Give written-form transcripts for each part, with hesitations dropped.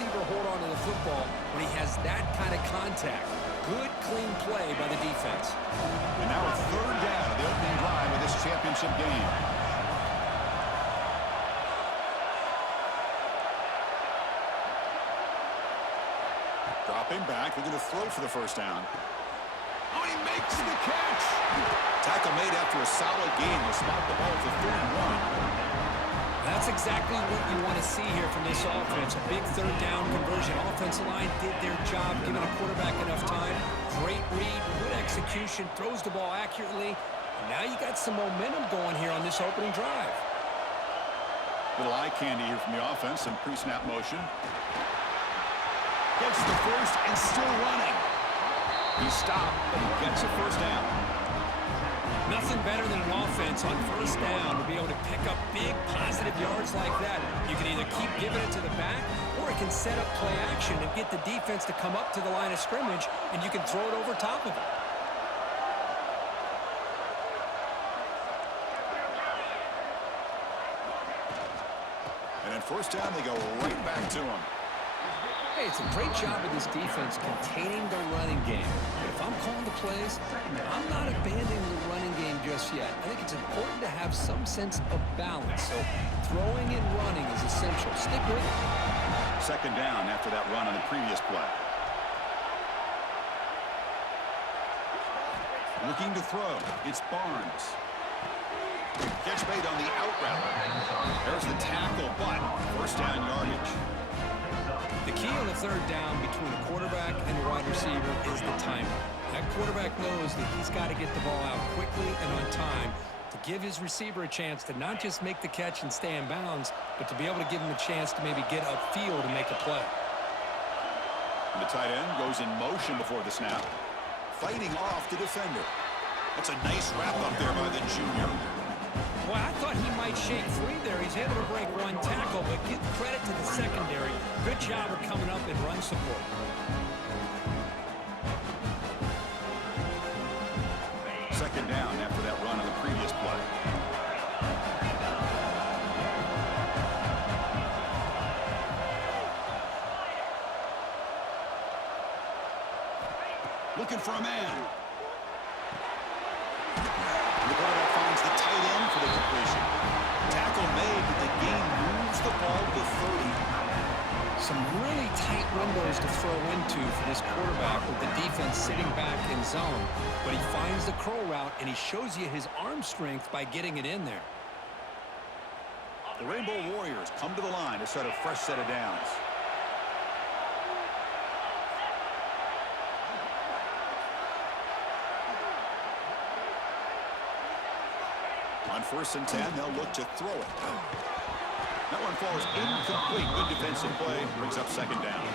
receiver hold on to the football when he has that kind of contact. Good, clean play by the defense. And now a third down of the opening drive of this championship game. Dropping back, they're going to throw for the first down. Oh, he makes the catch! Tackle made after a solid gain. They'll spot the ball for 31. That's exactly what you want to see here from this offense. A big third down conversion. Offensive line did their job, giving a quarterback enough time. Great read, good execution, throws the ball accurately. And now you got some momentum going here on this opening drive. Little eye candy here from the offense, some pre-snap motion. Gets the first and still running. He stopped, but he gets a first down. Nothing better than an offense on first down to be able to pick up big positive yards like that. You can either keep giving it to the back, or it can set up play action and get the defense to come up to the line of scrimmage, and you can throw it over top of it. And then first down, they go right back to him. Hey, it's a great job of this defense containing the running game. But if I'm calling the plays, I'm not abandoning the running game just yet. I think it's important to have some sense of balance. So throwing and running is essential. Stick with it. Second down after that run on the previous play. Looking to throw. It's Barnes. Catch made on the out route. There's the tackle, but first down yardage. The key on the third down between a quarterback and a wide receiver is the timing. That quarterback knows that he's got to get the ball out quickly and on time to give his receiver a chance to not just make the catch and stay in bounds, but to be able to give him a chance to maybe get upfield and make a play. And the tight end goes in motion before the snap, fighting off the defender. That's a nice wrap up there by the junior. Well, I thought he might shake free there. He's able to break one tackle, but give credit to the secondary. Good job of coming up in run support. Second down after that run on the previous play. Looking for a man. The quarterback finds the tight end for the completion. Tackle made, but the game moves the ball to 30. Some really tight windows to throw into for this quarterback with the defense sitting back in zone. But he finds the curl route, and he shows you his arm strength by getting it in there. The Rainbow Warriors come to the line to set a fresh set of downs. On 1st and 10, they'll look to throw it. That one falls incomplete. Good defensive play. Brings up second down.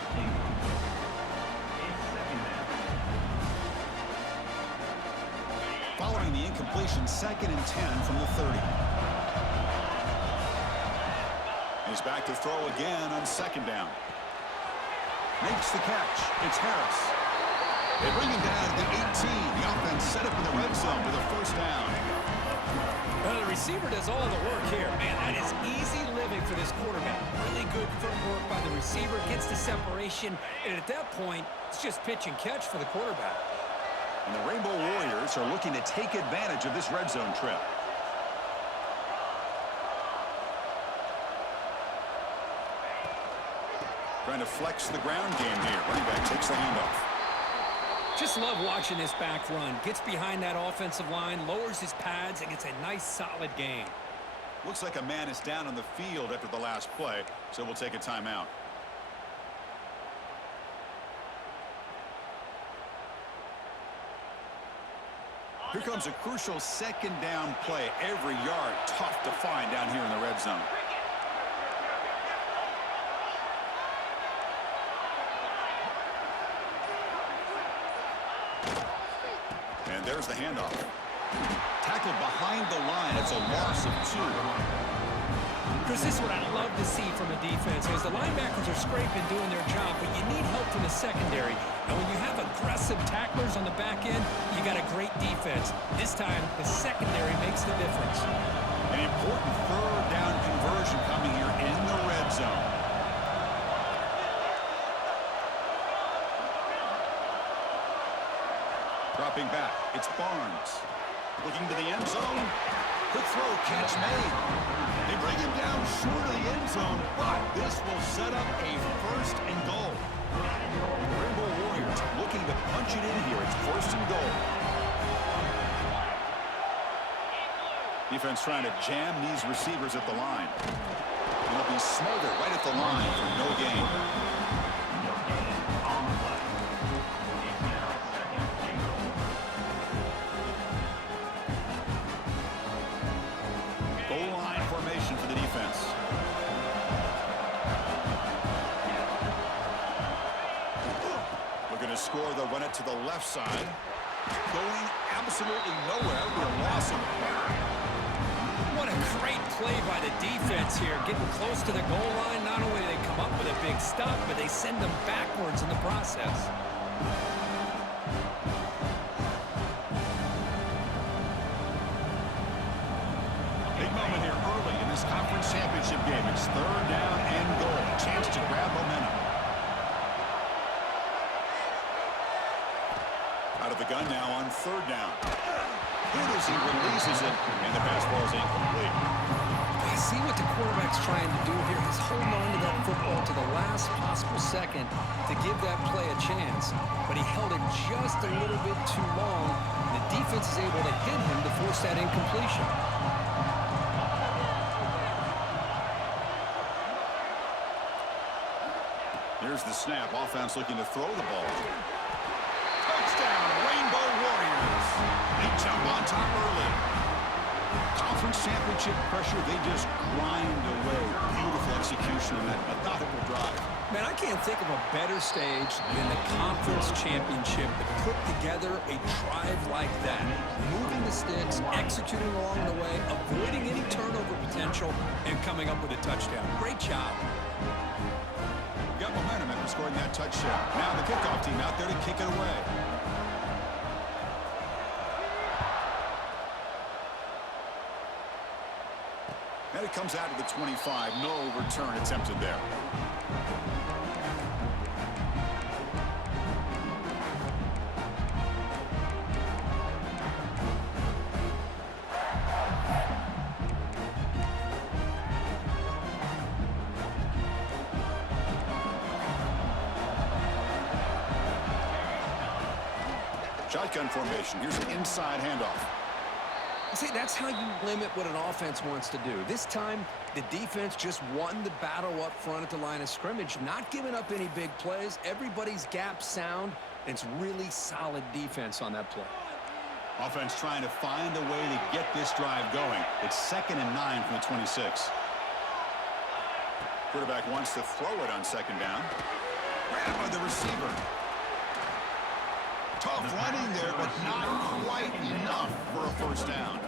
Following the incompletion, 2nd and 10 from the 30. He's back to throw again on 2nd down. Makes the catch. It's Harris. They bring him down to the 18. The offense set up in the red zone with a first down. Well, the receiver does all the work here. Man, that is easy living for this quarterback. Really good footwork by the receiver, gets the separation, and at that point, it's just pitch and catch for the quarterback. And the Rainbow Warriors are looking to take advantage of this red zone trip. Trying to flex the ground game here. Running back takes the handoff. Just love watching this back run. Gets behind that offensive line, lowers his pads, and gets a nice solid gain. Looks like a man is down on the field after the last play, so we'll take a timeout. Here comes a crucial 2nd down play. Every yard tough to find down here in the red zone. And there's the handoff. Tackled behind the line. It's a loss of 2. Chris, this is what I love to see from a defense. As the linebackers are scraping, doing their job, but you need help from the secondary. And when you have aggressive tacklers on the back end, you got a great defense. This time, the secondary makes the difference. An important third down conversion coming here in the red zone. Stepping back, it's Barnes. Looking to the end zone. Quick throw, catch made. They bring him down short of the end zone, but this will set up a first and goal. Rainbow Warriors looking to punch it in here. It's first and goal. Defense trying to jam these receivers at the line. And they'll be smothered right at the line for no gain. Goal line formation for the defense. Looking to score, they'll run it to the left side. Going absolutely nowhere. We're loss of the pair. What a great play by the defense here. Getting close to the goal line, not only do they come up with a big stop, but they send them backwards in the process. Big moment here early in this conference championship game. It's third down and goal. A chance to grab momentum. Out of the gun now on third down. Good as he releases it, and the pass ball is incomplete. I see what the quarterback's trying to do here. He's holding on to that football to the last possible second to give that play a chance, but he held it just a little bit too long. The defense is able to hit him to force that incompletion. Here's the snap. Offense looking to throw the ball. Touchdown, Rainbow Warriors. They jump on top early. Conference championship pressure, they just grind away. Beautiful execution on that methodical drive. Man, I can't think of a better stage than the conference championship to put together a drive like that. Moving the sticks, executing along the way, avoiding any turnover potential, and coming up with a touchdown. Great job. Got momentum after scoring that touchdown. Now the kickoff team out there to kick it away. And it comes out to the 25. No return attempted there. Shotgun formation. Here's an inside handoff. See, that's how you limit what an offense wants to do. This time, the defense just won the battle up front at the line of scrimmage, not giving up any big plays. Everybody's gap sound, and it's really solid defense on that play. Offense trying to find a way to get this drive going. It's 2nd and 9 from the 26. Quarterback wants to throw it on 2nd down. Grab by the receiver. Tough running there, but not quite enough for a first down.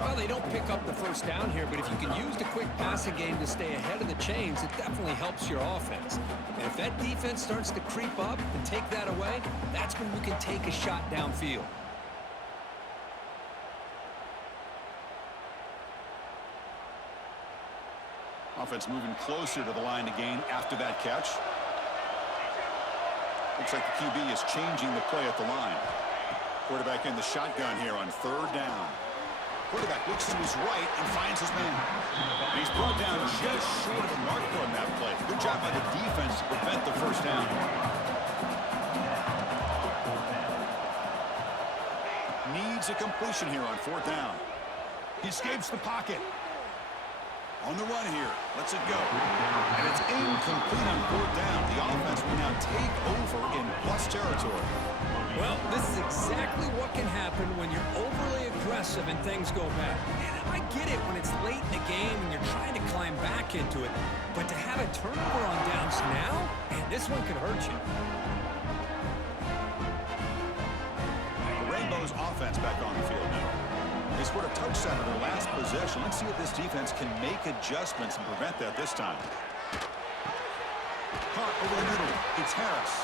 Well, they don't pick up the first down here, but if you can use the quick passing game to stay ahead of the chains, it definitely helps your offense. And if that defense starts to creep up and take that away, that's when you can take a shot downfield. Offense moving closer to the line to gain after that catch. Looks like the QB is changing the play at the line. Quarterback in the shotgun here on 3rd down. Quarterback looks to his right and finds his man. And he's brought down just short of the mark on that play. Good job by the defense to prevent the first down. Needs a completion here on 4th down. He escapes the pocket. On the run here. Lets it go. And it's incomplete on 4th down. The offense will now take over in plus territory. Well, this is exactly what can happen when you're overly aggressive and things go bad. And I get it when it's late in the game and you're trying to climb back into it. But to have a turnover on downs now, man, this one could hurt you. The Rainbows offense back on the field now. They scored a touchdown on their last possession. Let's see if this defense can make adjustments and prevent that this time. Caught over the middle. It's Harris.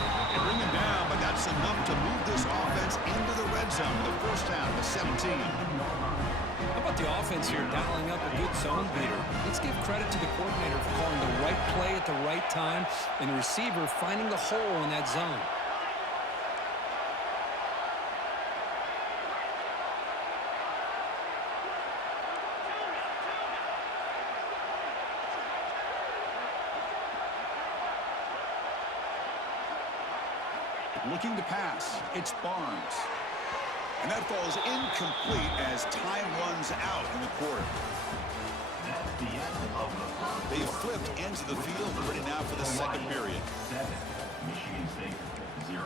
They bring him down, but that's enough to move this offense into the red zone with a first down to 17. How about the offense here dialing up a good zone beater? Let's give credit to the coordinator for calling the right play at the right time and the receiver finding the hole in that zone. Looking to pass. It's Barnes. And that falls incomplete as time runs out in the quarter. They flipped ends of the field, ready now for the second period. 7, Michigan State 0.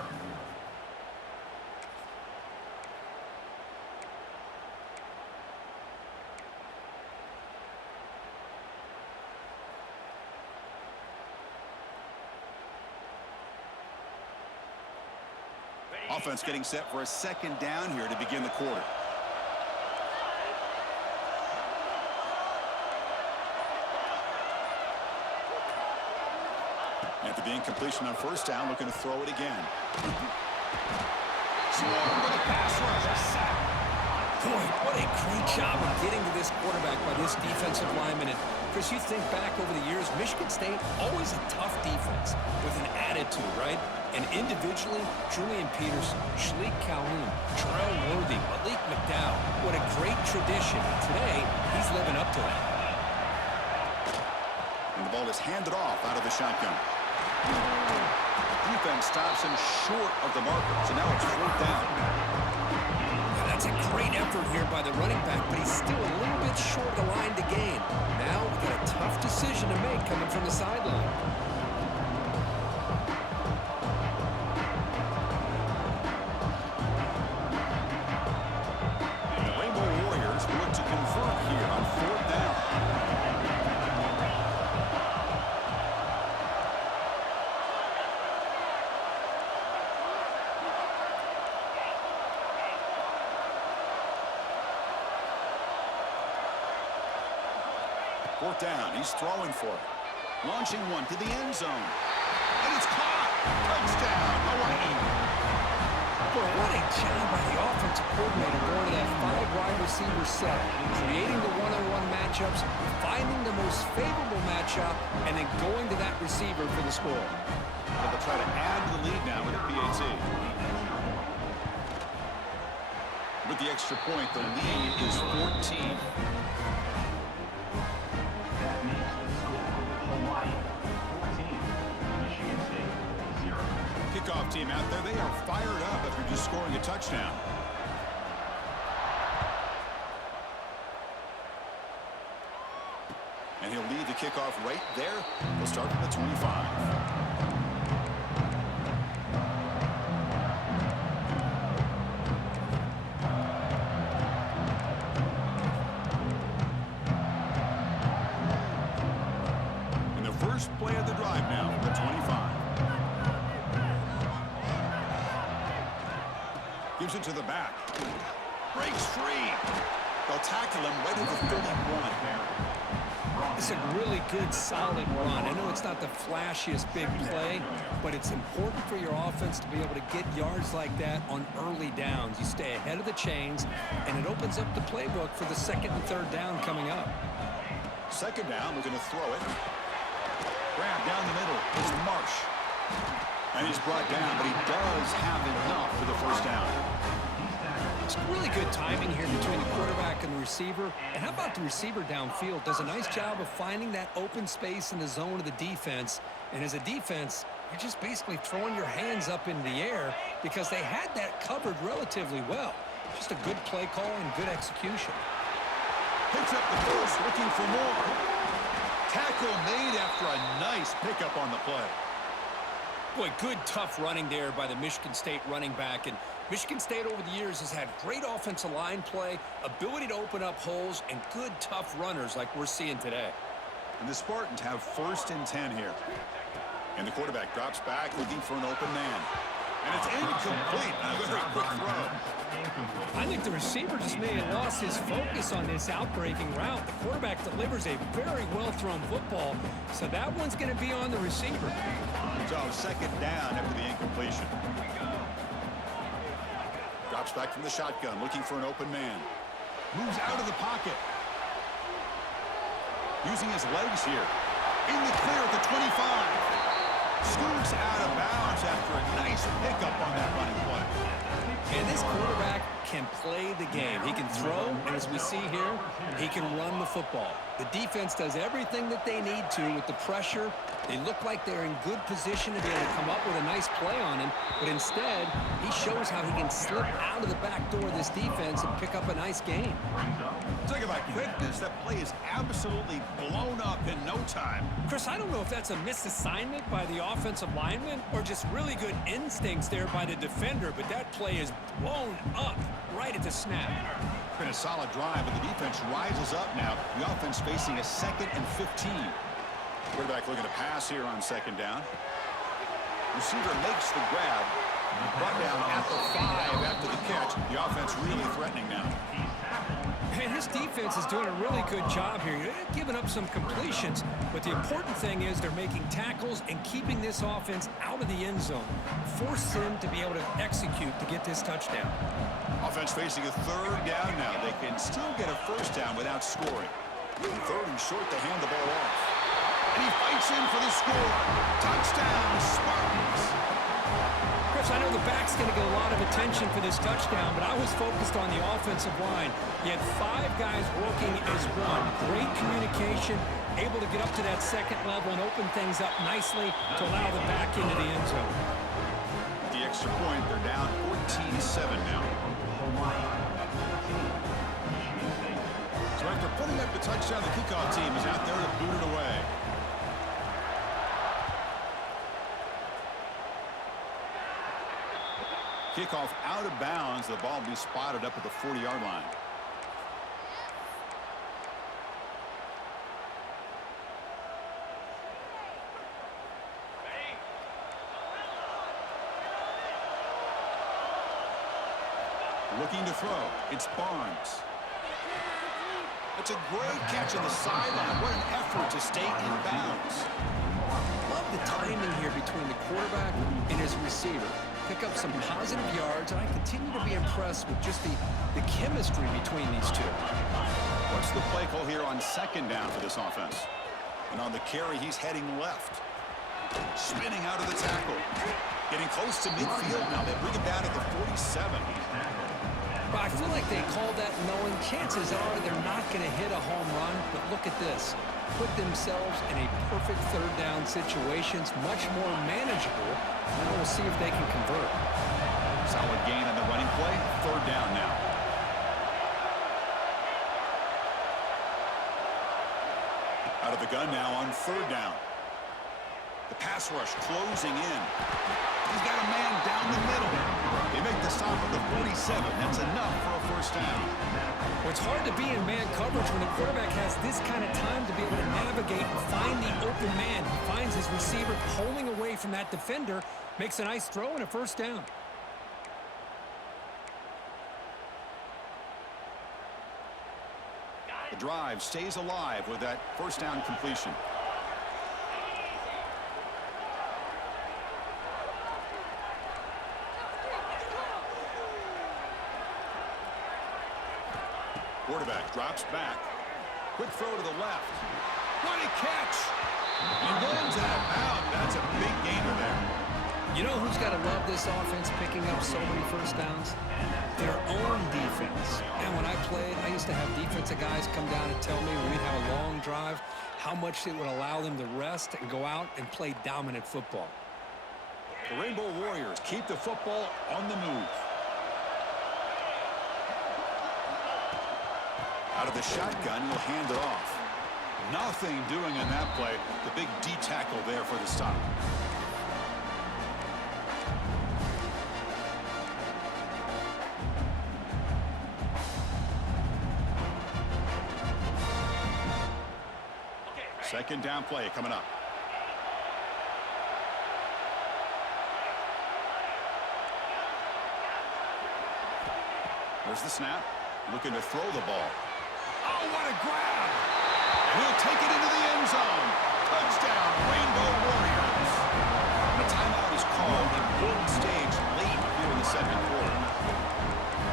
Offense getting set for a second down here to begin the quarter. After the incompletion on first down, looking to throw it again. Swarm with a pass rush. Boy, what a great job of getting to this quarterback by this defensive lineman. And Chris, you think back over the years, Michigan State, always a tough defense with an attitude, right? And individually, Julian Peterson, Shalik Calhoun, Terrell Worthy, Malik McDowell, what a great tradition. Today, he's living up to that. And the ball is handed off out of the shotgun. Defense stops him short of the marker, so now it's 4th down. Well, that's a great effort here by the running back, but he's still a little bit short of the line to gain. Now we've got a tough decision to make coming from the sideline. And the Rainbow Warriors look to convert here on 4th down. Fourth down, he's throwing for it. Launching one to the end zone. And it's caught! Touchdown, Hawaii! Boy, what a job by the offensive coordinator going to that 5-wide receiver set, creating the one-on-one matchups, finding the most favorable matchup, and then going to that receiver for the score. But they'll try to add to the lead now with a PAT. With the extra point, the lead is 14. That makes the score Hawaii 14, Michigan State 0. Kickoff team out there, they are fired up after just scoring a touchdown. And he'll lead the kickoff right there. We'll start from the 25. First play of the drive now from the 25. Gives it to the back. Breaks free. They'll tackle him right at the 31. It's a really good, solid run. I know it's not the flashiest big play, but it's important for your offense to be able to get yards like that on early downs. You stay ahead of the chains, and it opens up the playbook for the 2nd and 3rd down coming up. 2nd down, we're going to throw it. Grab down the middle. It's Marsh. And he's brought down, but he does have enough for the 1st down. It's really good timing here between the quarterback and the receiver. And how about the receiver downfield? Does a nice job of finding that open space in the zone of the defense. And as a defense, you're just basically throwing your hands up in the air because they had that covered relatively well. Just a good play call and good execution. Picks up the first, looking for more. Tackle made after a nice pickup on the play. Boy, good tough running there by the Michigan State running back. And Michigan State over the years has had great offensive line play, ability to open up holes, and good tough runners like we're seeing today. And the Spartans have 1st and 10 here. And the quarterback drops back looking for an open man. And it's incomplete. A very quick throw. I think the receiver just may have lost his focus on this outbreaking route. The quarterback delivers a very well-thrown football, so that one's going to be on the receiver. So 2nd down after the incompletion. Drops back from the shotgun, looking for an open man. Moves out of the pocket. Using his legs here. In the clear at the 25. Scoops out of bounds after a nice pickup on that running play. And this quarterback can play the game. He can throw, and as we see here, he can run the football. The defense does everything that they need to with the pressure. They look like they're in good position to be able to come up with a nice play on him, but instead, he shows how he can slip out of the back door of this defense and pick up a nice gain. Talk about quickness. That play is absolutely blown up in no time. Chris, I don't know if that's a misassignment by the offensive lineman or just really good instincts there by the defender, but that play is blown up right at the snap. Been a solid drive, but the defense rises up now. The offense facing a 2nd and 15. Quarterback looking to pass here on 2nd down. Receiver makes the grab. Brought down at the 5 after the catch. The offense really threatening now. And his defense is doing a really good job here. They're giving up some completions, but the important thing is they're making tackles and keeping this offense out of the end zone. Force them to be able to execute to get this touchdown. Offense facing a 3rd down now. They can still get a 1st down without scoring. 3rd and short to hand the ball off. And he fights in for the score. Touchdown, Spartans. Chris, I know the back's going to get a lot of attention for this touchdown, but I was focused on the offensive line. You had 5 guys working as one. Great communication, able to get up to that 2nd level and open things up nicely to allow the back into the end zone. The extra point, they're down 14-7 now. So after putting up the touchdown, the kickoff team is out there to boot it away. Kickoff out of bounds. The ball will be spotted up at the 40-yard line. Looking to throw. It's Barnes. It's a great catch on the sideline. What an effort to stay in bounds. Love the timing here between the quarterback and his receiver. Pick up some positive yards, and I continue to be impressed with just the chemistry between these two. What's the play call here on 2nd down for this offense? And on the carry, he's heading left. Spinning out of the tackle. Getting close to midfield now. They bring him down at the 47. But I feel like they called that knowing chances are they're not going to hit a home run, but look at this. Put themselves in a perfect 3rd down situations, much more manageable. Now we'll see if they can convert. Solid gain on the running play. 3rd down now. Out of the gun now on 3rd down. The pass rush closing in. He's got a man down the middle. They make the stop at the 47. That's enough for a 1st down. Well, it's hard to be in man coverage when the quarterback has this kind of time to be able to navigate and find the open man. He finds his receiver pulling away from that defender, makes a nice throw and a 1st down. The drive stays alive with that 1st down completion. Quarterback drops back. Quick throw to the left. What a catch! He runs out of bounds. That's a big gainer there. You know who's got to love this offense picking up so many 1st downs? Their own defense. And when I played, I used to have defensive guys come down and tell me when we'd have a long drive how much it would allow them to rest and go out and play dominant football. The Rainbow Warriors keep the football on the move. Out of the shotgun, he'll hand it off. Nothing doing on that play. The big D tackle there for the stop. Second down play coming up. There's the snap. Looking to throw the ball. Oh, what a grab! And he'll take it into the end zone. Touchdown, Rainbow Warriors. And a timeout is called. Important stage late here in the 2nd quarter.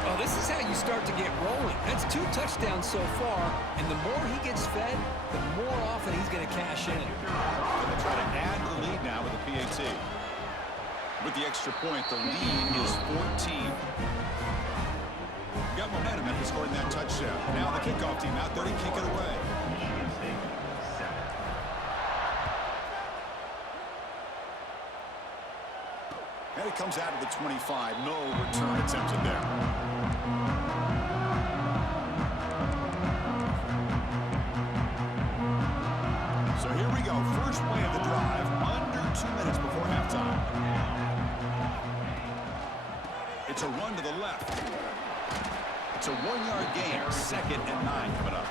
Oh, this is how you start to get rolling. That's 2 touchdowns so far, and the more he gets fed, the more often he's going to cash in. Going to try to add to the lead now with the PAT. With the extra point, the lead is 14. Got momentum after scoring that touchdown. Now the kickoff team out there to kick it away. Michigan State 7. And it comes out of the 25. No return attempted there. So here we go. First play of the drive. Under 2 minutes before halftime. It's a run to the left. It's a 1-yard gain. 2nd and 9 coming up.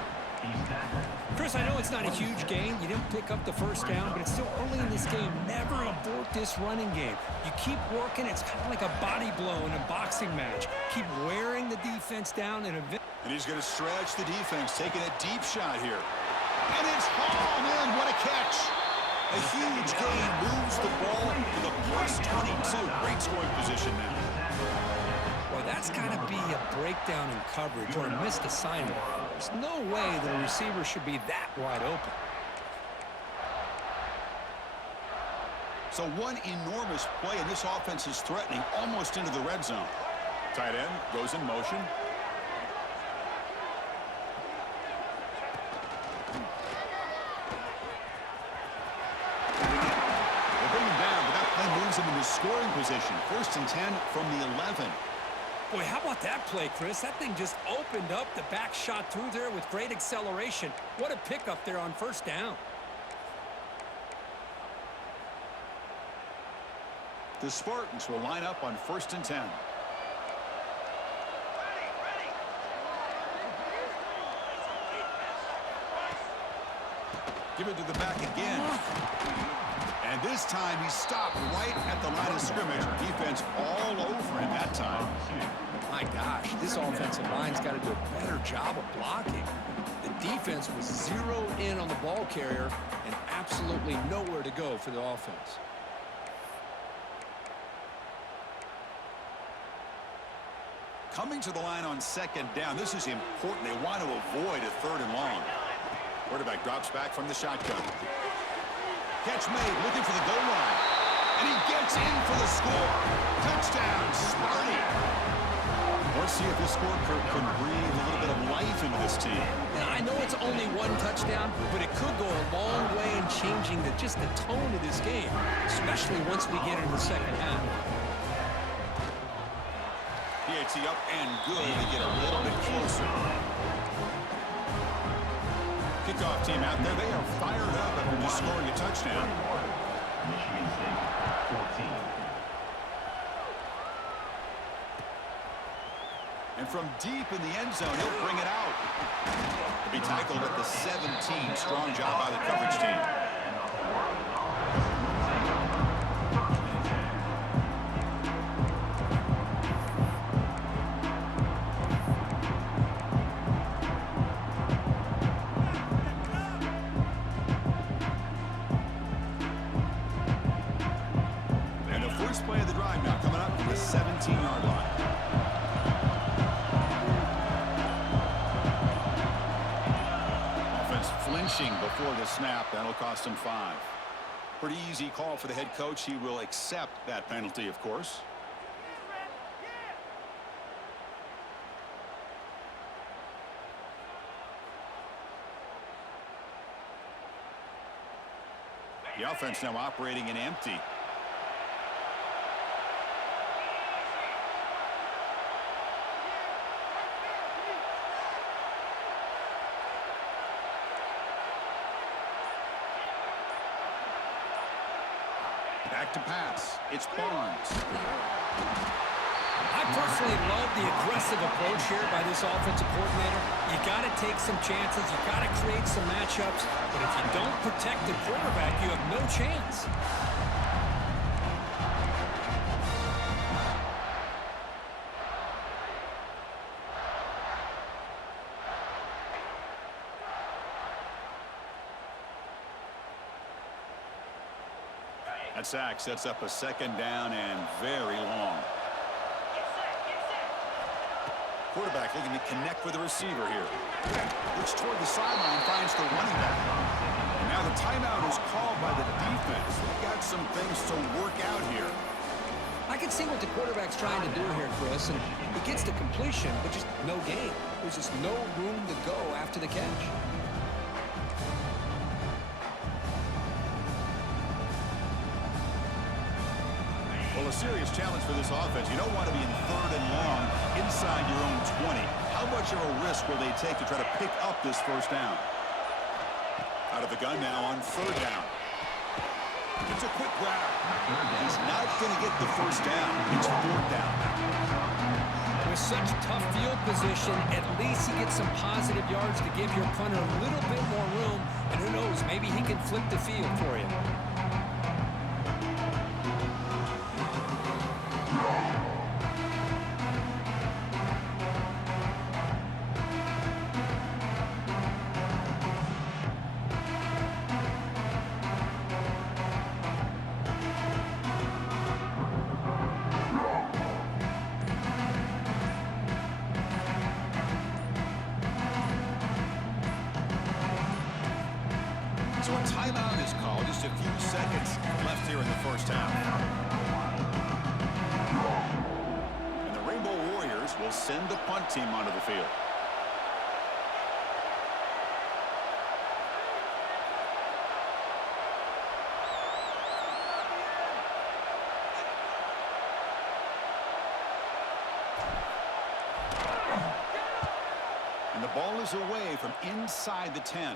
Chris, I know it's not a huge gain. You didn't pick up the first down, but it's still early in this game. Never abort this running game. You keep working. It's kind of like a body blow in a boxing match. Keep wearing the defense down and eventually. And he's going to stretch the defense, taking a deep shot here. And it's hauled in. What a catch. A huge gain moves the ball to the +22. Great scoring position now. Well, that's got to be a breakdown in coverage or a missed assignment. There's no way the receiver should be that wide open. So one enormous play, and this offense is threatening almost into the red zone. Tight end goes in motion. They'll bring him down, but that play moves him into scoring position. 1st and 10 from the 11. Boy, how about that play, Chris? That thing just opened up. The back shot through there with great acceleration. What a pickup there on 1st down. The Spartans will line up on 1st and 10. Give it to the back again. And this time he stopped right at the line of scrimmage. Defense all over him that time. My gosh, this offensive line's got to do a better job of blocking. The defense was zeroed in on the ball carrier and absolutely nowhere to go for the offense. Coming to the line on 2nd down. This is important. They want to avoid a 3rd and long. Quarterback drops back from the shotgun. Catch made, looking for the goal line. And he gets in for the score. Touchdown, Sparty. Let's see if this score can breathe a little bit of life into this team. Now, I know it's only 1 touchdown, but it could go a long way in changing just the tone of this game, especially once we get into the 2nd half. PAT up and good to get a little bit closer. Kickoff team out there. They are fired up after just scoring a touchdown. Michigan State 14. And from deep in the end zone, he'll bring it out. He'll be tackled at the 17. Strong job by the coverage team. And the first play of the drive now coming up from the 17-yard line. Flinching before the snap. That'll cost him 5. Pretty easy call for the head coach. He will accept that penalty, of course. The offense now operating in empty. Back to pass. It's Barnes. I personally love the aggressive approach here by this offensive coordinator. You got to take some chances. You got to create some matchups. But if you don't protect the quarterback, you have no chance. That sack sets up a 2nd down and very long. Quarterback looking to connect with the receiver here. Looks toward the sideline, finds the running back. And now the timeout is called by the defense. They've got some things to work out here. I can can see what the quarterback's trying to do here, Chris, and he gets the completion, but just no gain. There's just no room to go after the catch. Well, a serious challenge for this offense. You don't want to be in 3rd and long inside your own 20. How much of a risk will they take to try to pick up this first down? Out of the gun now on 3rd down. It's a quick grab. He's not going to get the first down. It's 4th down. With such tough field position, at least he gets some positive yards to give your punter a little bit more room. And who knows, maybe he can flip the field for you. So a timeout is called. Just a few seconds left here in the first half. And the Rainbow Warriors will send the punt team onto the field. And the ball is away from inside the 10.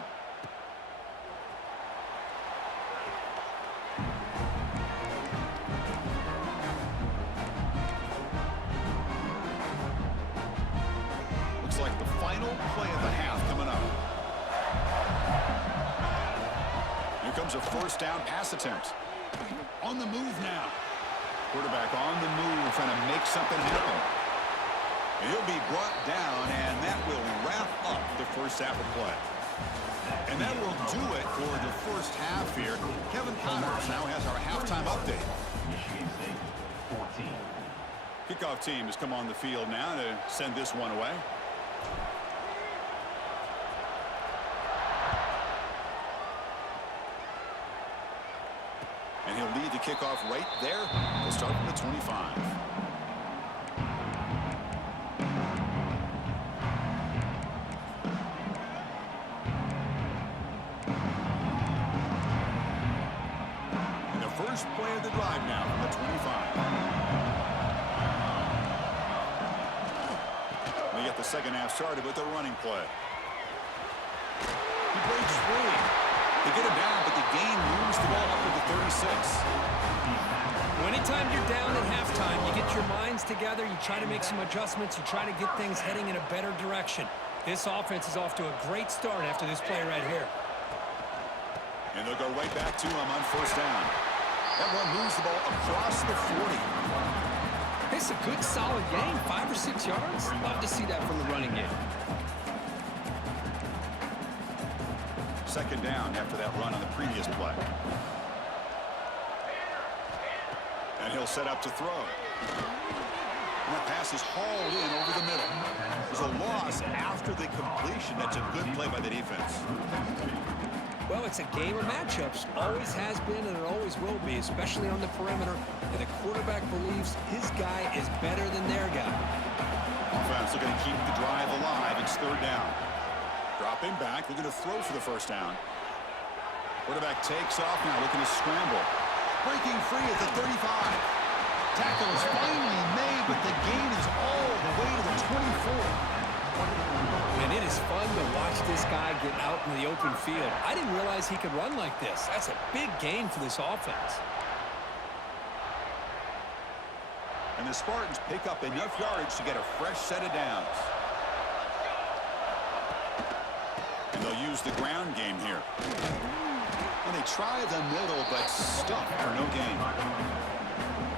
Like the final play of the half coming up. Here comes a first down pass attempt. On the move now. Quarterback on the move, trying to make something happen. He'll be brought down, and that will wrap up the first half of play. And that will do it for the first half here. Kevin Connors now has our halftime update. Michigan State, 14. Kickoff team has come on the field now to send this one away. And he'll lead the kickoff right there. We'll start from the 25. And the first play of the drive now from the 25. We get the second half started with the running play. He breaks free. They get him down, but the game moves the ball up to the 36. Well, anytime you're down at halftime, you get your minds together, you try to make some adjustments, you try to get things heading in a better direction. This offense is off to a great start after this play right here. And they'll go right back to him on first down. That one moves the ball across the 40. It's a good, solid game, 5 or 6 yards. Love to see that from the running game. Second down after that run on the previous play. And he'll set up to throw. And that pass is hauled in over the middle. There's a loss after the completion. That's a good play by the defense. Well, it's a game of matchups. Always has been and it always will be, especially on the perimeter. And the quarterback believes his guy is better than their guy. Offense looking to keep the drive alive. It's third down. Dropping back, looking to throw for the first down. Quarterback takes off now, looking to scramble. Breaking free at the 35. Tackle is finally made, but the gain is all the way to the 24. And it is fun to watch this guy get out in the open field. I didn't realize he could run like this. That's a big gain for this offense. And the Spartans pick up enough yardage to get a fresh set of downs. And they'll use the ground game here. And they try the middle, but stuck for no gain.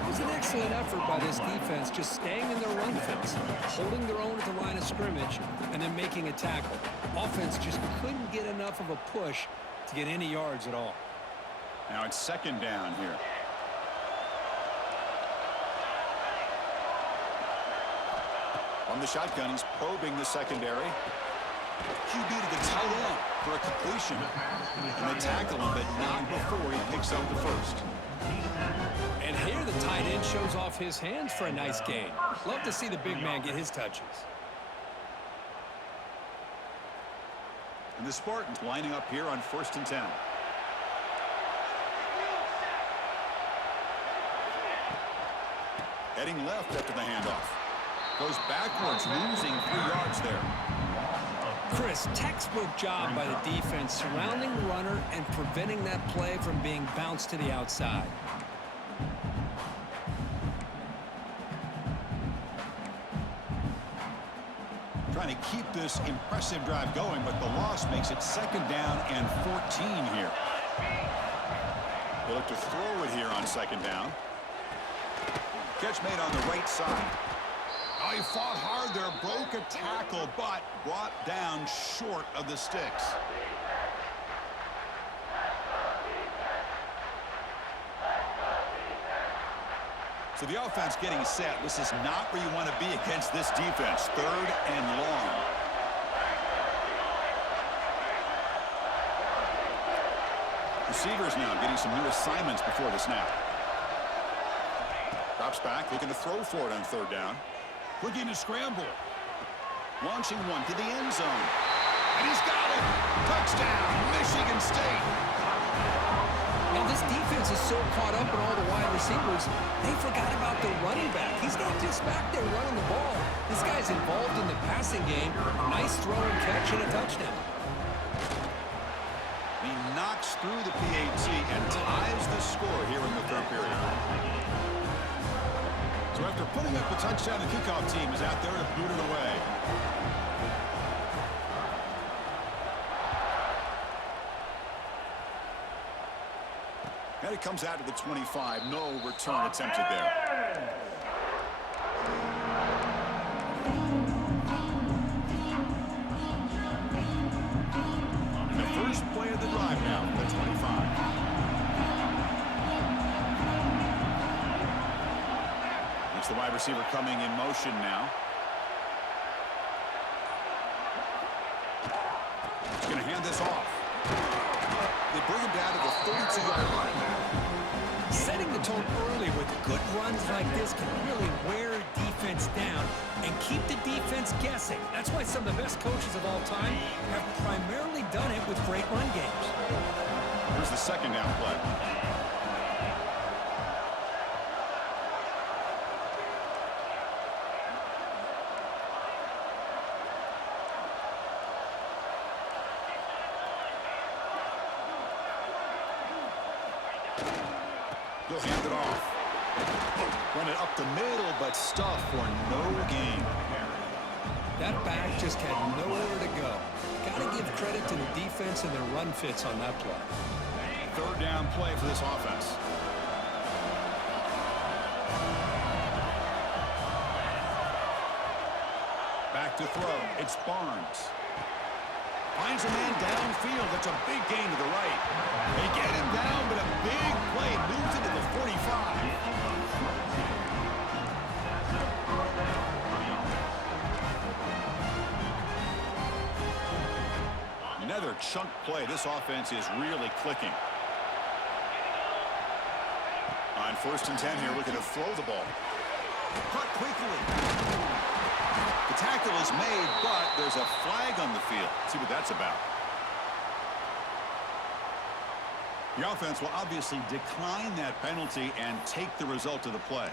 It was an excellent effort by this defense, just staying in their run fence, holding their own at the line of scrimmage, and then making a tackle. Offense just couldn't get enough of a push to get any yards at all. Now it's second down here. On the shotgun, he's probing the secondary. QB to the tight end for a completion. And they tackle him, but not before he picks up the first. He's tackled. And here the tight end shows off his hands for a nice gain. Love to see the big man get his touches. And the Spartans lining up here on 1st and 10. Heading left after the handoff. Goes backwards, losing 3 yards there. Chris, textbook job by the defense surrounding the runner and preventing that play from being bounced to the outside. Trying to keep this impressive drive going, but the loss makes it 2nd down and 14 here. They look to throw it here on 2nd down. Catch made on the right side. Oh, he fought hard there, broke a tackle, but brought down short of the sticks. So the offense getting set. This is not where you want to be against this defense. 3rd and long. Receivers now getting some new assignments before the snap. Drops back, looking to throw for it on 3rd down. Looking to scramble. Launching one to the end zone. And he's got it! Touchdown, Michigan State! Now this defense is so caught up in all the wide receivers, they forgot about the running back. He's not just back there running the ball. This guy's involved in the passing game. Nice throw and catch and a touchdown. He knocks through the PAT and ties the score here in the 3rd period. So after putting up a touchdown, the kickoff team is out there to boot it away. And it comes out to the 25. No return attempted there. And the first play of the drive now for the 25. The wide receiver coming in motion now. He's going to hand this off. They bring him down to the 32-yard line. Setting the tone early with good runs like this can really wear defense down and keep the defense guessing. That's why some of the best coaches of all time have primarily done it with great run games. Here's the 2nd down play. He'll hand it off. Run it up the middle, but stuff for no gain. That back just had nowhere to go. Got to give credit to the defense and their run fits on that play. 3rd down play for this offense. Back to throw. It's Barnes. Finds a man downfield. That's a big gain to the right. They get him down, but a big play moves into the 45. Another chunk play. This offense is really clicking. On 1st and 10 here, looking to throw the ball. Cut quickly. The tackle is made, but there's a flag on the field. Let's see what that's about. The offense will obviously decline that penalty and take the result of the play.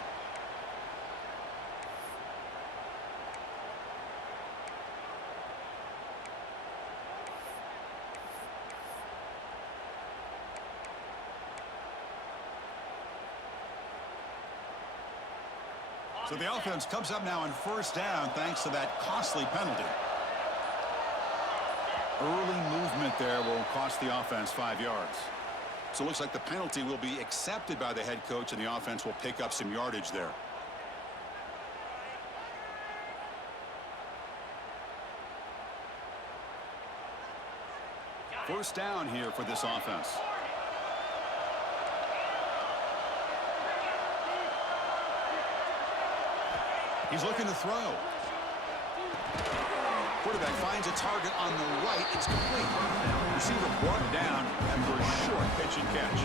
So the offense comes up now on 1st down thanks to that costly penalty. Early movement there will cost the offense 5 yards. So it looks like the penalty will be accepted by the head coach, and the offense will pick up some yardage there. First down here for this offense. He's looking to throw. Quarterback finds a target on the right. It's complete. Receiver brought down after a short pitch and catch.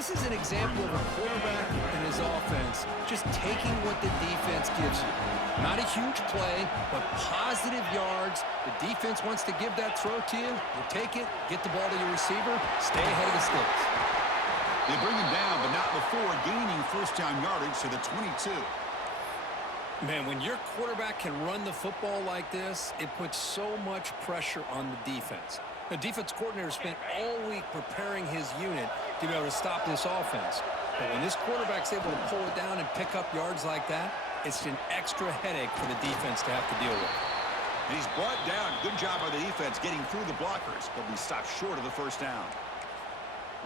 This is an example of a quarterback and his offense just taking what the defense gives you. Not a huge play, but positive yards. The defense wants to give that throw to you. You take it, get the ball to your receiver, stay ahead of the sticks. They bring him down, but not before gaining first down yardage to the 22. Man, when your quarterback can run the football like this, it puts so much pressure on the defense. The defense coordinator spent all week preparing his unit to be able to stop this offense. But when this quarterback's able to pull it down and pick up yards like that, it's an extra headache for the defense to have to deal with. And he's brought down. Good job by the defense getting through the blockers. He'll be stopped short of the first down.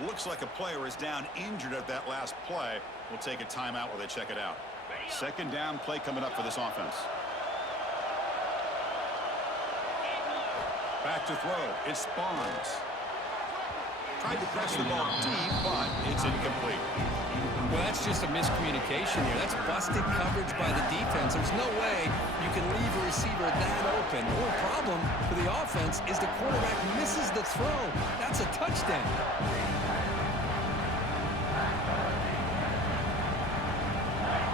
Looks like a player is down injured at that last play. We'll take a timeout while they check it out. Second down play coming up for this offense. Back to throw. It's Barnes. Tried to press the ball deep, but it's incomplete. Well, that's just a miscommunication here. That's busted coverage by the defense. There's no way you can leave a receiver that open. The only problem for the offense is the quarterback misses the throw. That's a touchdown.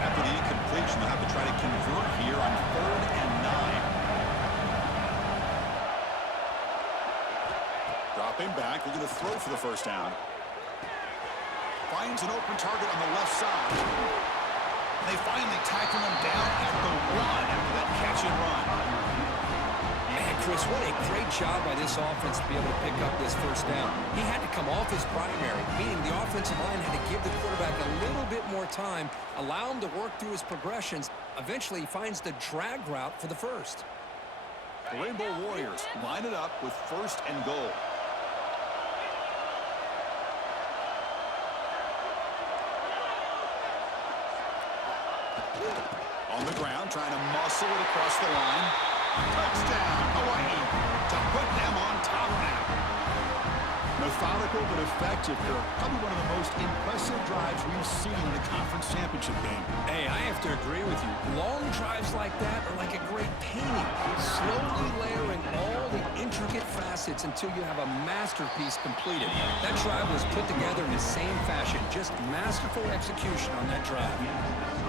After the incompletion, they'll have to try to convert here on 3rd and 9. Dropping back, looking to throw for the first down. Finds an open target on the left side. They finally tackle him down at the 1 after that catch and run. Man, Chris, what a great job by this offense to be able to pick up this first down. He had to come off his primary, meaning the offensive line had to give the quarterback a little bit more time, allow him to work through his progressions. Eventually, he finds the drag route for the first. The Rainbow Warriors line it up with 1st and goal. On the ground, trying to muscle it across the line. Touchdown, Hawaii, to put them on top now. Methodical but effective, Kirk. Probably one of the most impressive drives we've seen in the conference championship game. Hey, I have to agree with you. Long drives like that are like a great painting. Slowly layering all the intricate facets until you have a masterpiece completed. That drive was put together in the same fashion. Just masterful execution on that drive.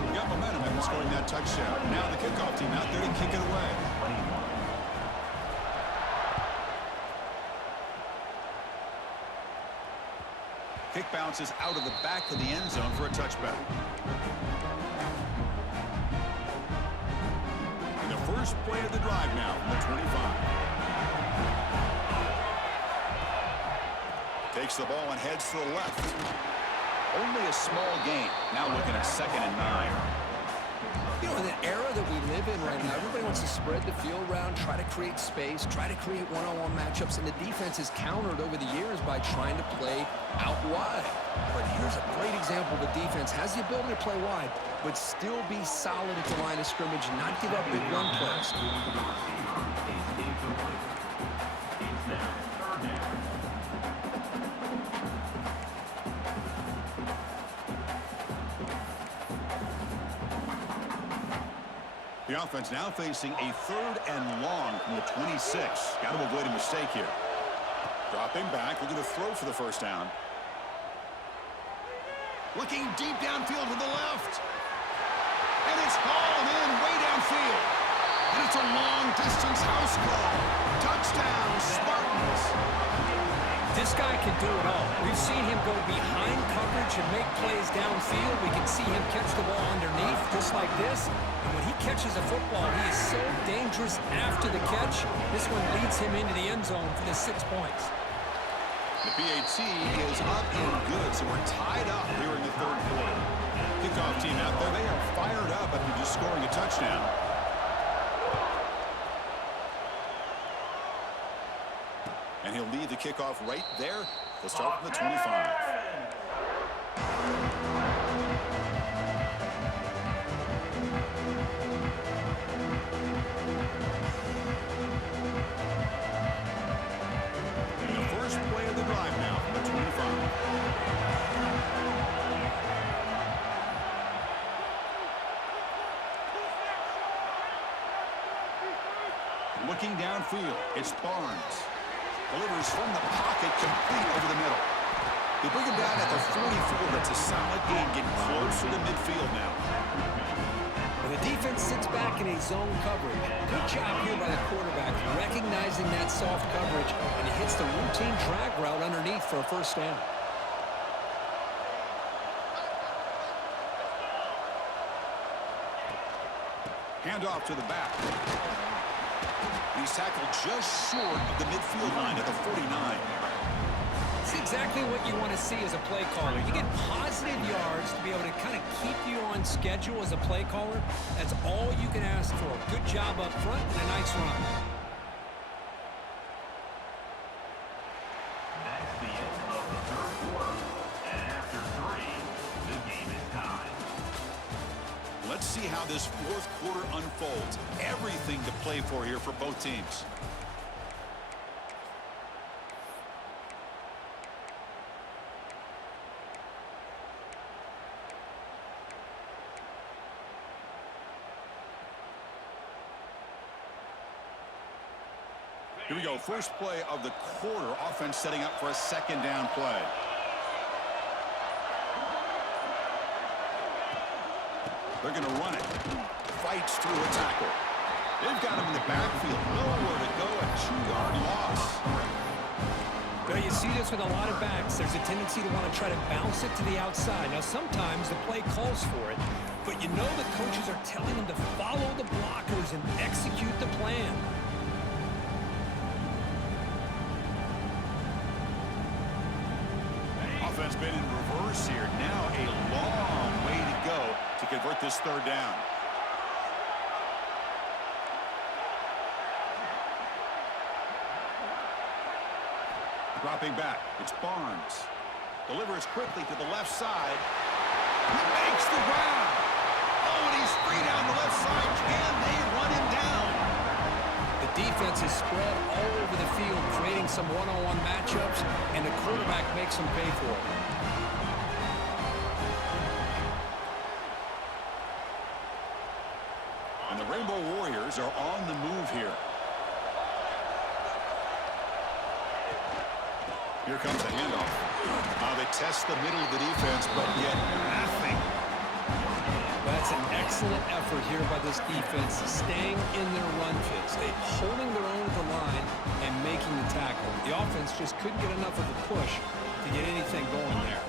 We got momentum after scoring that touchdown. Now the kickoff team out there to kick it away. Kick bounces out of the back of the end zone for a touchback. And the first play of the drive now from the 25. Takes the ball and heads to the left. Only a small gain. Now looking at 2nd and 9. You know, in the era that we live in right now, everybody wants to spread the field around, try to create space, try to create one-on-one matchups, and the defense is countered over the years by trying to play out wide. But here's a great example of a defense has the ability to play wide, but still be solid at the line of scrimmage and not give up big run plays. The offense now facing a 3rd and long from the 26. Got to avoid a mistake here. Dropping back, looking to throw for the first down. Looking deep downfield to the left. And it's hauled in way downfield. And it's a long-distance house call. Touchdown, Spartans. This guy can do it all. We've seen him go behind coverage and make plays downfield. We can see him catch the ball underneath, just like this. And when he catches a football, he is so dangerous after the catch. This one leads him into the end zone for the 6 points. The PAT is up and good, so we're tied up here in the 3rd quarter. Kickoff team out there, they are fired up after just scoring a touchdown. And he'll lead the kickoff right there. They'll start from the 25. And the first play of the drive now from the 25. Looking downfield, it's Barnes. Delivers from the pocket, complete over the middle. They bring him down at the 44. That's a solid gain, getting closer to midfield now. And the defense sits back in a zone coverage. Good job here by the quarterback, recognizing that soft coverage, and he hits the routine drag route underneath for a first down. Handoff to the back. He's tackled just short of the midfield line at the 49. It's exactly what you want to see as a play caller. You get positive yards to be able to kind of keep you on schedule as a play caller. That's all you can ask for. Good job up front and a nice run. That's the end of the third quarter. And after 3, the game is tied. Let's see how this fourth quarter unfolds. Everything to play for here for both teams. Here we go. First play of the quarter. Offense setting up for a second down play. They're going to run it. Fights through a tackle. They've got him in the backfield. Nowhere to go. A 2-yard loss. Well, you see this with a lot of backs. There's a tendency to want to try to bounce it to the outside. Now, sometimes the play calls for it, but you know the coaches are telling them to follow the blockers and execute the plan. Offense been in reverse here. Now a long way to go to convert this third down. Dropping back. It's Barnes. Delivers quickly to the left side. He makes the grab. Oh, and he's free down the left side. Can they run him down? The defense is spread all over the field, creating some one-on-one matchups, and the quarterback makes them pay for it. And the Rainbow Warriors are on the move here. Here comes the handoff. They test the middle of the defense, but yet nothing. That's an excellent effort here by this defense, staying in their run fits. They holding their own at the line and making the tackle. The offense just couldn't get enough of a push to get anything going there.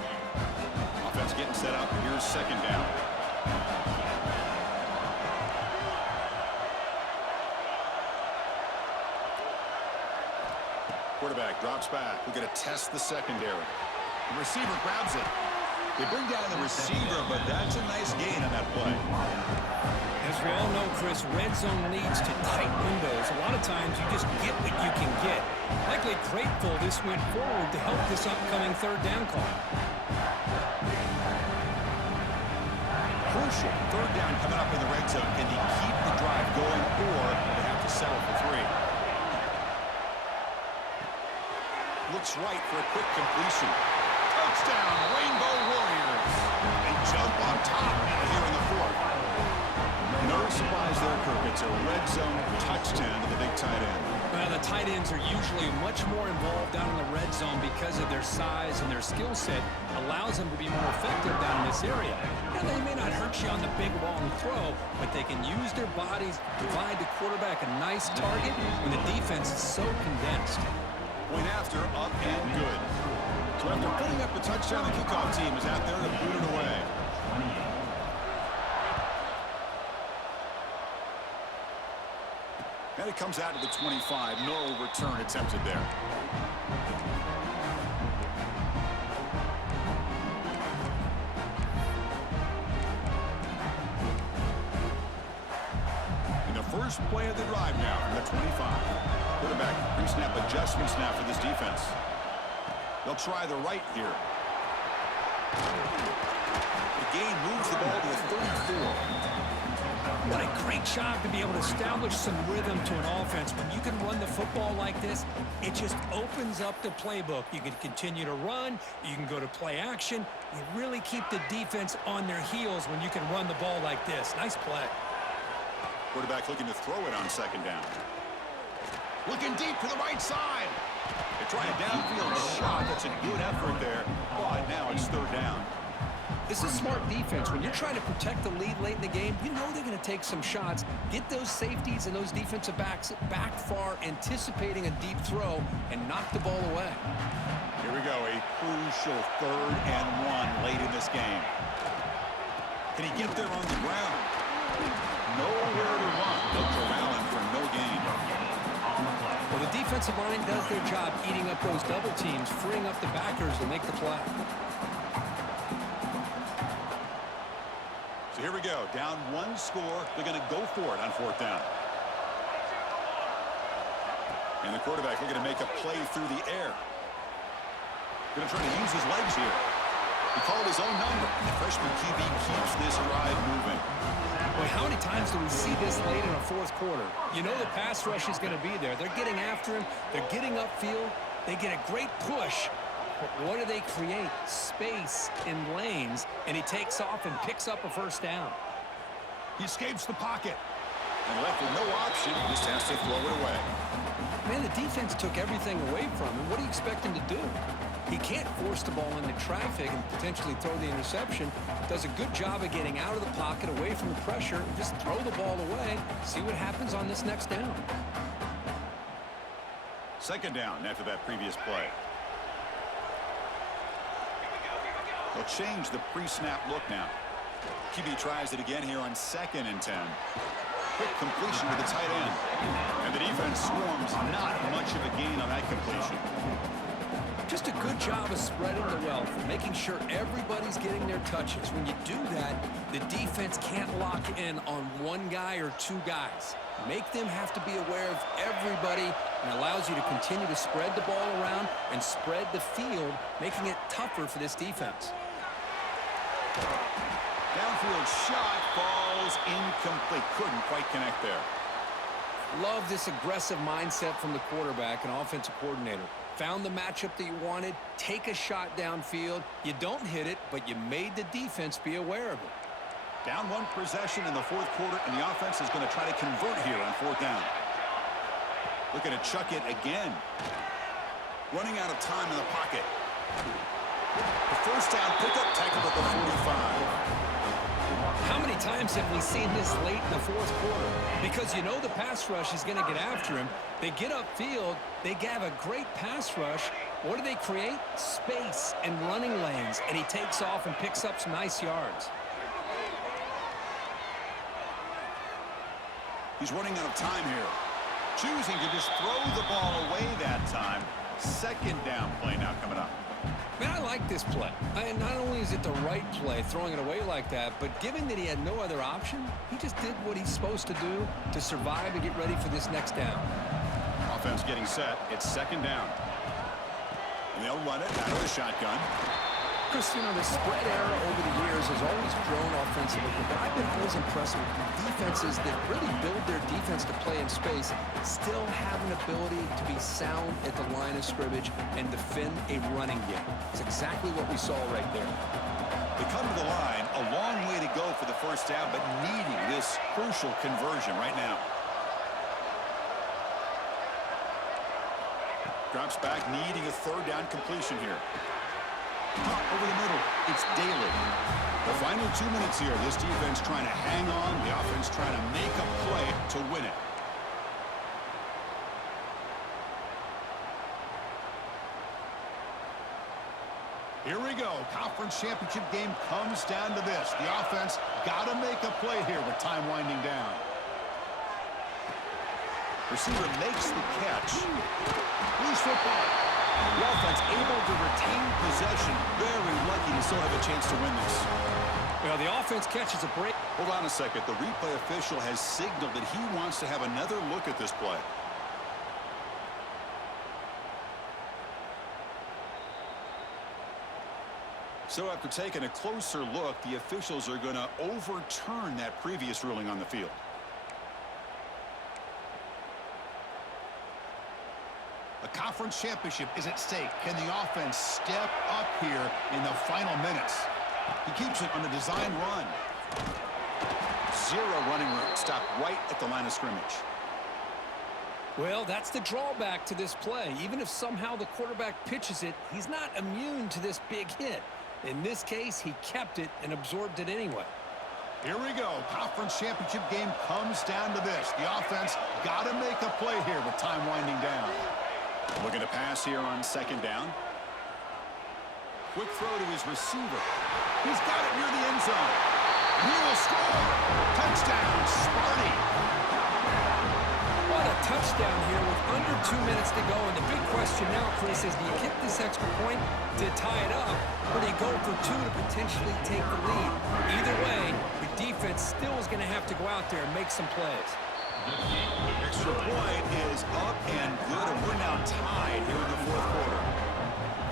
Offense getting set up. Here's second down. Quarterback drops back. We're going to test the secondary. The receiver grabs it. They bring down the receiver, but that's a nice gain on that play. As we all know, Chris, red zone leads to tight windows. A lot of times you just get what you can get. Likely grateful this went forward to help this upcoming third down call. Crucial third down coming up in the red zone. Can he keep the drive going, or they have to settle for 3? Looks right for a quick completion. Touchdown, Rainbow Warriors. They jump on top now here in the fourth. No surprise there, Kirk. It's a red zone touchdown to the big tight end. Well, the tight ends are usually much more involved down in the red zone because of their size and their skill set allows them to be more effective down in this area. Now, they may not hurt you on the big, long throw, but they can use their bodies to provide the quarterback a nice target when the defense is so condensed. Point after, up and good. So after putting up the touchdown, the kickoff team is out there to boot it away. And it comes out to the 25. No return attempted there. In the first play of the drive now from the 25. Quarterback pre-snap adjustment snap for this defense. They'll try the right here. The game moves the ball to the 34. What a great job to be able to establish some rhythm to an offense. When you can run the football like this, it just opens up the playbook. You can continue to run. You can go to play action. You really keep the defense on their heels when you can run the ball like this. Nice play. Quarterback looking to throw it on second down. Looking deep to the right side. They try a downfield shot. That's a good effort there. But now it's third down. This is smart defense. When you're trying to protect the lead late in the game, you know they're going to take some shots. Get those safeties and those defensive backs back far, anticipating a deep throw, and knock the ball away. Here we go, a crucial 3rd and 1 late in this game. Can he get there on the ground? Nowhere to run. They'll corral him for no gain. Well, the defensive line does their job eating up those double teams, freeing up the backers to make the play. So here we go, down 1 score. They're going to go for it on 4th down. And the quarterback looking to make a play through the air. Going to try to use his legs here. He called his own number. And the freshman QB keeps this drive moving. Boy, how many times do we see this late in a 4th quarter? You know the pass rush is going to be there. They're getting after him. They're getting upfield. They get a great push. But what do they create? Space in lanes. And he takes off and picks up a 1st down. He escapes the pocket. And left with no option. He just has to throw it away. Man, the defense took everything away from him. What do you expect him to do? He can't force the ball into traffic and potentially throw the interception. Does a good job of getting out of the pocket, away from the pressure, and just throw the ball away. See what happens on this next down. 2nd down after that previous play. They'll change the pre-snap look now. QB tries it again here on 2nd and 10. Quick completion to the tight end. And the defense swarms. Not much of a gain on that completion. Just a good job of spreading the wealth, making sure everybody's getting their touches. When you do that, the defense can't lock in on 1 guy or 2 guys. Make them have to be aware of everybody, and allows you to continue to spread the ball around and spread the field, making it tougher for this defense. Downfield shot falls incomplete. Couldn't quite connect there. Love this aggressive mindset from the quarterback and offensive coordinator. Found the matchup that you wanted, take a shot downfield. You don't hit it, but you made the defense be aware of it. Down 1 possession in the 4th quarter, and the offense is going to try to convert here on 4th down. Looking to chuck it again. Running out of time in the pocket. The 1st down pickup, tackle at the 45. How many times have we seen this late in the 4th quarter? Because you know the pass rush is going to get after him. They get upfield. They have a great pass rush. What do they create? Space and running lanes. And he takes off and picks up some nice yards. He's running out of time here. Choosing to just throw the ball away that time. 2nd down play now coming up. Man, I like this play. And not only is it the right play, throwing it away like that, but given that he had no other option, he just did what he's supposed to do to survive and get ready for this next down. Offense getting set. It's 2nd down. And they'll run it out of the shotgun. Chris, you know, the spread era over the years has always grown offensively, but I've been always impressed with defenses that really build their defense to play in space, still have an ability to be sound at the line of scrimmage and defend a running game. It's exactly what we saw right there. They come to the line, a long way to go for the 1st down, but needing this crucial conversion right now. Drops back, needing a 3rd down completion here. Over the middle, it's Daly. The final 2 minutes here, this defense trying to hang on, the offense trying to make a play to win it. Here we go. Conference championship game comes down to this. The offense got to make a play here with time winding down. Receiver makes the catch. Loose football. The offense able to retain possession. Very lucky to still have a chance to win this. Well, the offense catches a break. Hold on a second. The replay official has signaled that he wants to have another look at this play. So after taking a closer look, the officials are going to overturn that previous ruling on the field. A conference championship is at stake. Can the offense step up here in the final minutes? He keeps it on a design run. 0 running room. Stopped right at the line of scrimmage. Well, that's the drawback to this play. Even if somehow the quarterback pitches it, he's not immune to this big hit. In this case, he kept it and absorbed it anyway. Here we go. Conference championship game comes down to this. The offense got to make a play here with time winding down. Looking to pass here on second down. Quick throw to his receiver. He's got it near the end zone. And he will score. Touchdown, Sparty. What a touchdown here with under 2 minutes to go. And the big question now, Chris, is do you kick this extra point to tie it up, or do you go for two to potentially take the lead? Either way, the defense still is going to have to go out there and make some plays. Extra point is up and good, and we're now tied here in the fourth quarter.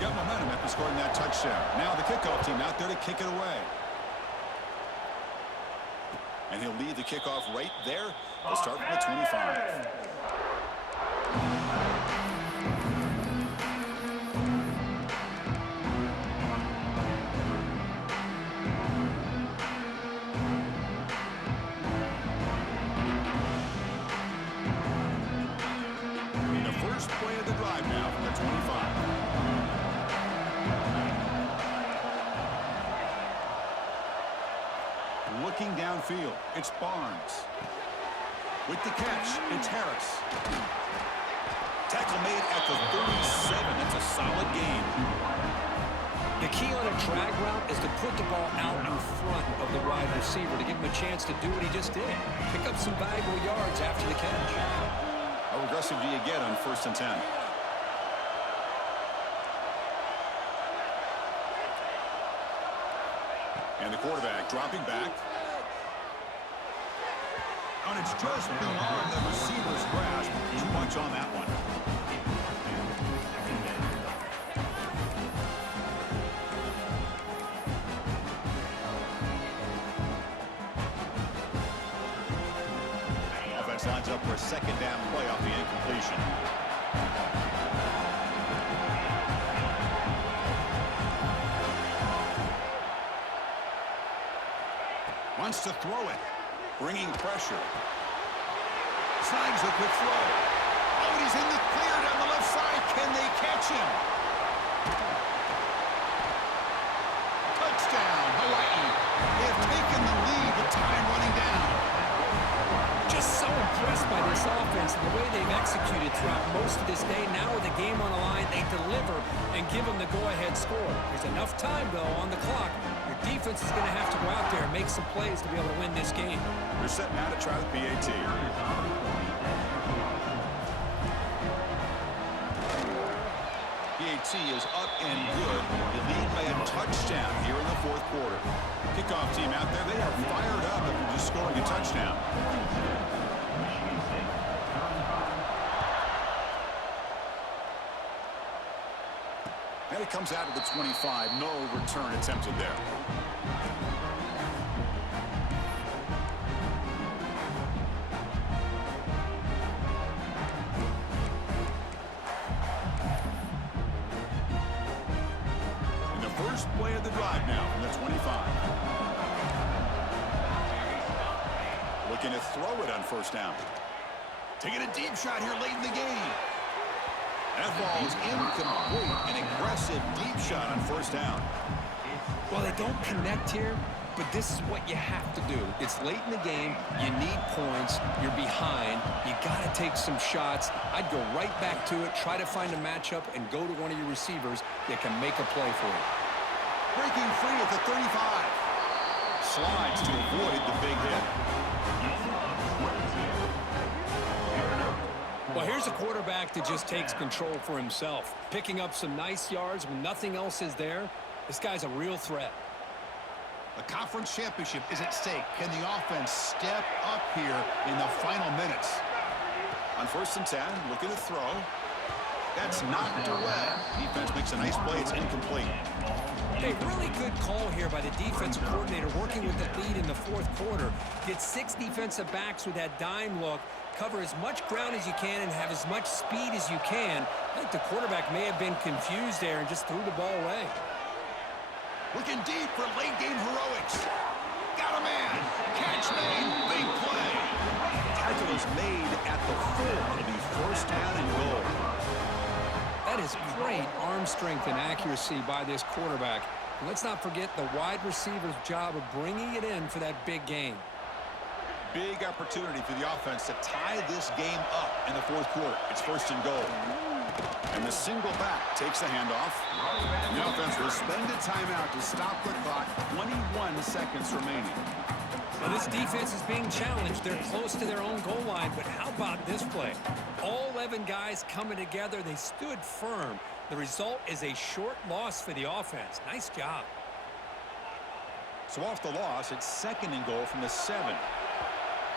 Got momentum after scoring that touchdown. Now the kickoff team out there to kick it away. And he'll lead the kickoff right there. They'll start from the 25. The first play of the drive now from the 25. Looking downfield, it's Barnes. With the catch, it's Harris. Tackle made at the 37. That's a solid gain. The key on a drag route is to put the ball out in front of the wide receiver to give him a chance to do what he just did. Pick up some valuable yards after the catch. How aggressive do you get on 1st and 10? And the quarterback dropping back. And it's just beyond the receiver's grasp. Too much on that one. Offense lines up for a second down play off the incompletion. Wants to throw it. Bringing pressure. Snags a quick throw. Oh, and he's in the clear down the left side. Can they catch him? Touchdown, Hawaii. They have taken the lead with time running down. Just so impressed by this offense and the way they've executed throughout most of this day. Now with the game on the line, they deliver and give them the go-ahead score. There's enough time, though, on the clock. Your defense is going to have to go out there and make some plays to be able to win this game. They're setting out to try the PAT. PAT is up and good. They lead by a touchdown here in the fourth quarter. Kickoff team out there, they are fired up after just scoring a touchdown. And it comes out of the 25. No return attempted there. And the first play of the drive now from the 25. Looking to throw it on 1st down. Taking a deep shot here late in the game. That ball is incomplete. An aggressive deep shot on 1st down. Well, they don't connect here, but this is what you have to do. It's late in the game. You need points. You're behind. You got to take some shots. I'd go right back to it, try to find a matchup, and go to one of your receivers that can make a play for you. Breaking free at the 35. Slides to avoid the big hit. Well, here's a quarterback that just takes control for himself. Picking up some nice yards when nothing else is there. This guy's a real threat. A conference championship is at stake. Can the offense step up here in the final minutes? On 1st and 10, looking to throw. That's knocked away. Defense makes a nice play. It's incomplete. A really good call here by the defensive coordinator working with the lead in the fourth quarter. Get 6 defensive backs with that dime look. Cover as much ground as you can and have as much speed as you can. I think the quarterback may have been confused there and just threw the ball away. Looking deep for late game heroics. Got a man. Catch made. Big play. tackle is made at the 4. It'll be first down and goal. That is great arm strength and accuracy by this quarterback. And let's not forget the wide receiver's job of bringing it in for that big game. Big opportunity for the offense to tie this game up in the fourth quarter. It's first and goal. And the single back takes the handoff. And the offense will spend a timeout to stop the clock. 21 seconds remaining. Well, this defense is being challenged. They're close to their own goal line, but how about this play? All 11 guys coming together. They stood firm. The result is a short loss for the offense. Nice job. So off the loss, it's second and goal from the 7.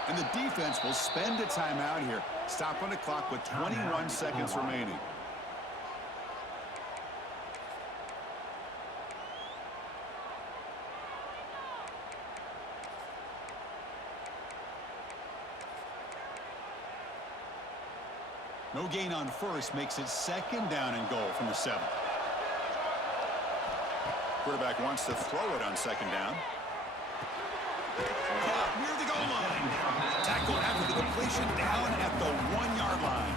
And the defense will spend a timeout here. Stop on the clock with 21 seconds remaining. No gain on first makes it second down and goal from the 7. Quarterback wants to throw it on second down. Caught near the goal line. Tackle after the completion down at the 1-yard line.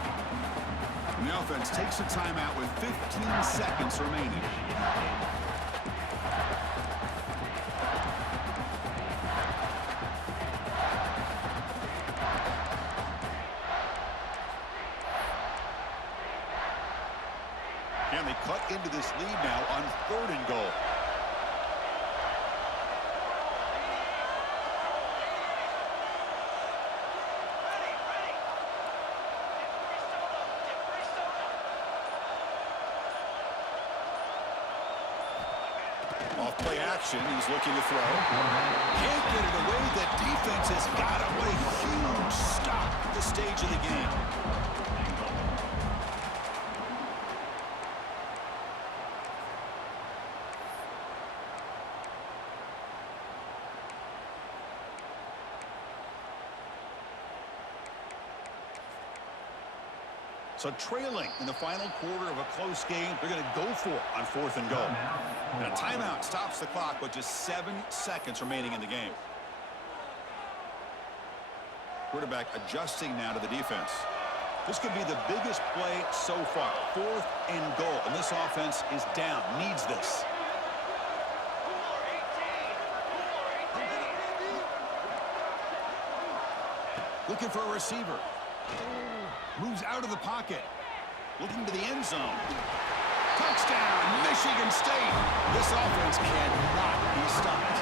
And the offense takes a timeout with 15 seconds remaining. And they cut into this lead now on third and goal. Off play action, he's looking to throw. Can't get it away. The defense has got him. What a huge stop at this stage of the game. So trailing in the final quarter of a close game, they're going to go for it on fourth and goal. And a timeout stops the clock with just 7 seconds remaining in the game. Quarterback adjusting now to the defense. This could be the biggest play so far. Fourth and goal. And this offense is down. Needs this. Looking for a receiver. Moves out of the pocket. Looking to the end zone. Touchdown, Michigan State. This offense cannot be stopped.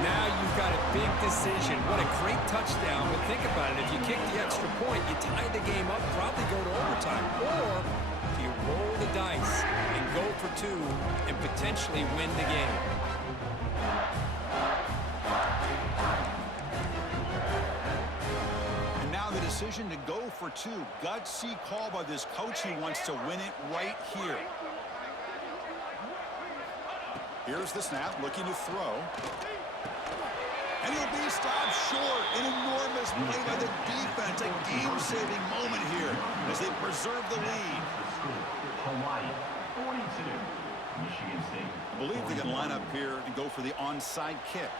Now you've got a big decision. What a great touchdown. But think about it. If you kick the extra point, you tie the game up, probably go to overtime. Or you roll the dice and go for 2 and potentially win the game. The decision to go for 2. Gutsy call by this coach. He wants to win it right here. Here's the snap, looking to throw. And he'll be stopped short. An enormous play by the defense. A game-saving moment here as they preserve the lead. Hawaii, 42. Michigan State. I believe they can line up here and go for the onside kick.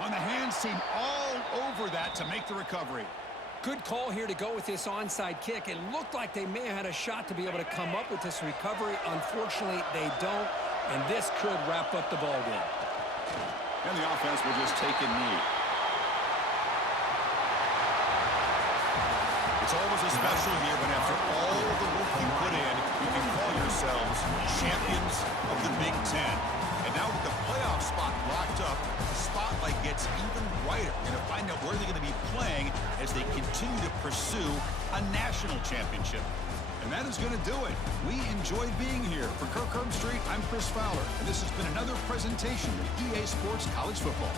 On the hands team all over that to make the recovery. Good call here to go with this onside kick. It looked like they may have had a shot to be able to come up with this recovery. Unfortunately, they don't, and this could wrap up the ball game. And the offense will just take a knee. It's always a special year when after all the work you put in, you can call yourselves champions of the Big Ten. And now with the playoff spot locked up, the spotlight gets even brighter. You're going to find out where they're going to be playing as they continue to pursue a national championship. And that is going to do it. We enjoyed being here. For Kirk Herbstreit, I'm Chris Fowler. And this has been another presentation of EA Sports College Football.